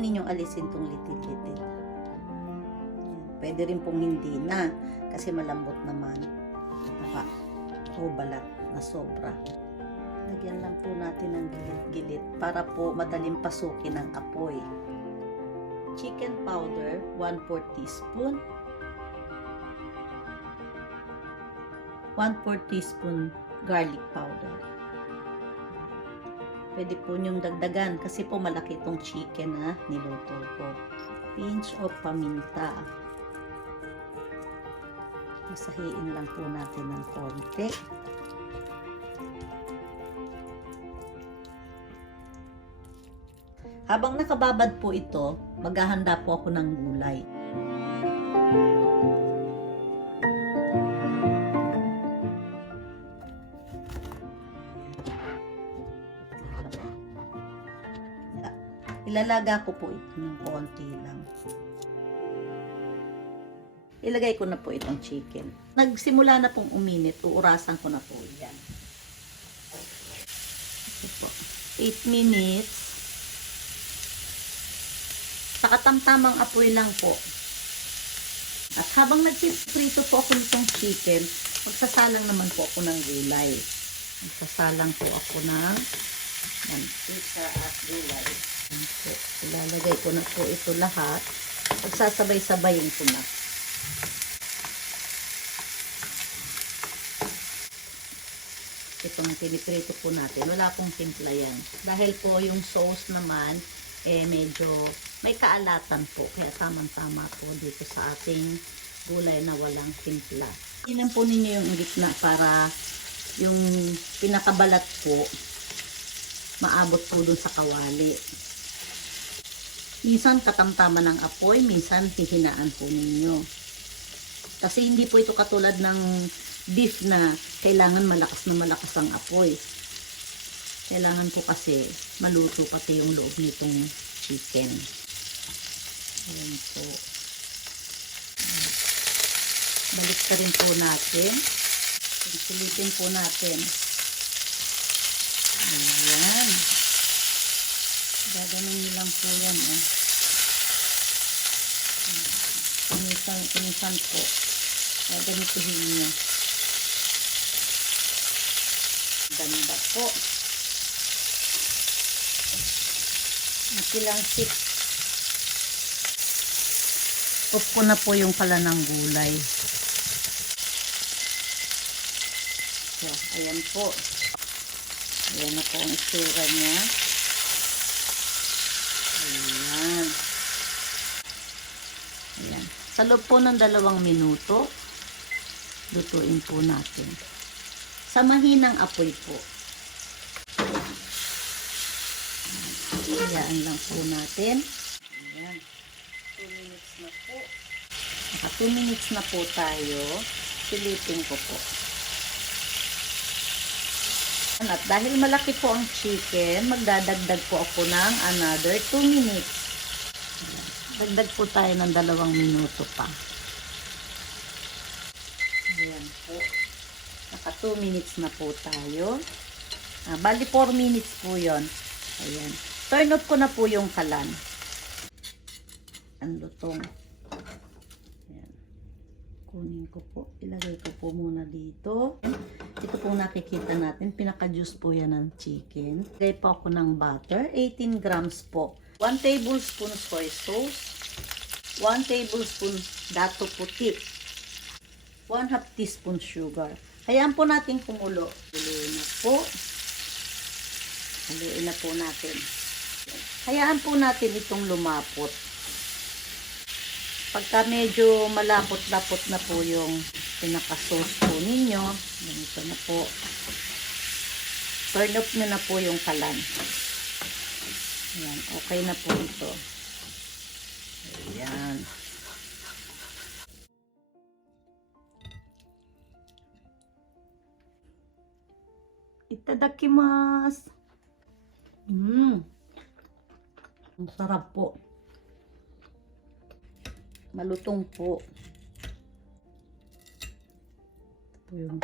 po ninyong alisin tong litid-litid. Pwede rin pong hindi na kasi malambot naman. Taba o balat na sobra. Lagyan lang po natin ng gilid-gilid para po madaling pasukin ang apoy. Chicken powder, 1/4 teaspoon. 1/4 teaspoon garlic powder. Pwede po nyong dagdagan kasi po malaki itong chicken na niluto ko. Pinch of paminta. Masahiin lang po natin ng konti. Habang nakababad po ito, maghahanda po ako ng gulay. Ilalaga ko po ito ng konti lang. Ilagay ko na po itong chicken. Nagsimula na pong uminit, uurasan ko na po yan. Ito po. 8 minutes. Sa katamtamang apoy lang po. At habang nagsiprito po ako nitong chicken, magsasalang naman po ako ng gulay. Magsasalang po ako ng mantika at gulay. Ilalagay ko na po ito lahat. Pagsasabay-sabayin ko na. Itong piniprito po natin, wala pong timpla yan. Dahil po yung sauce naman, medyo may kaalatan po. Kaya tamang-tama po dito sa ating gulay na walang timpla. Tingnan po ninyo yung gitna para yung pinakabalat po, maabot po dun sa kawali. Minsan katamtaman ng apoy, minsan hihinaan po ninyo. Kasi hindi po ito katulad ng beef na kailangan malakas na malakas ang apoy. Kailangan po kasi maluto pati yung loob nitong chicken. Ayan po. Balik ka rin po natin. Silipin po natin. Ayan. Gaganon nyo lang po yan. Kunisan po. Gaganituhin nyo. Ganda po. Nakilang 6. Off ko na po yung pala ng gulay. So, ayan po. Ayan na po ang itsura niya. Ayan. Ayan. Sa loob po ng 2 minuto, lutuin po natin. Sa mahinang apoy po. Hayaan lang po natin. Ayan. 2 minutes na po. Naka 2 minutes na po tayo. Silipin ko po. At dahil malaki po ang chicken, magdadagdag po ako ng another 2 minutes. Dagdag po tayo ng 2 minuto pa. Ayan po. Naka 2 minutes na po tayo. Bali 4 minutes po yon. Ayan. Turn off ko na po yung kalan. Ang lutong. Ayan. Kunin ko po. Ilagay ko po muna dito. Ito pong nakikita natin. Pinaka-juice po yan ng chicken. Ilagay pa ako ng butter. 18 grams po. 1 tablespoon soy sauce. 1 tablespoon dato puti. 1/2 teaspoon sugar. Hayaan po natin kumulo. Haluin na po. Haluin na po natin. Hayaan po natin itong lumapot. Pagka medyo malapot-lapot na po yung pinaka-sauce po ninyo, ganito na po. Turn off nyo na po yung kalan. Ayan, okay na po ito. Ayan. Itadakimasu. Ang sarap po. Malutong po. Ito yung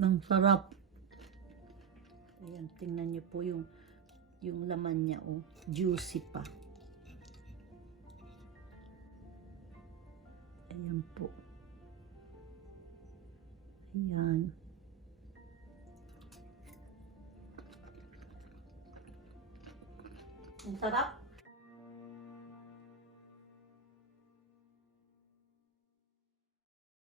Ang sarap. Ayan, tingnan niyo po yung laman niya, oh. Juicy pa. Ayan po. Ayan. Ang sarap.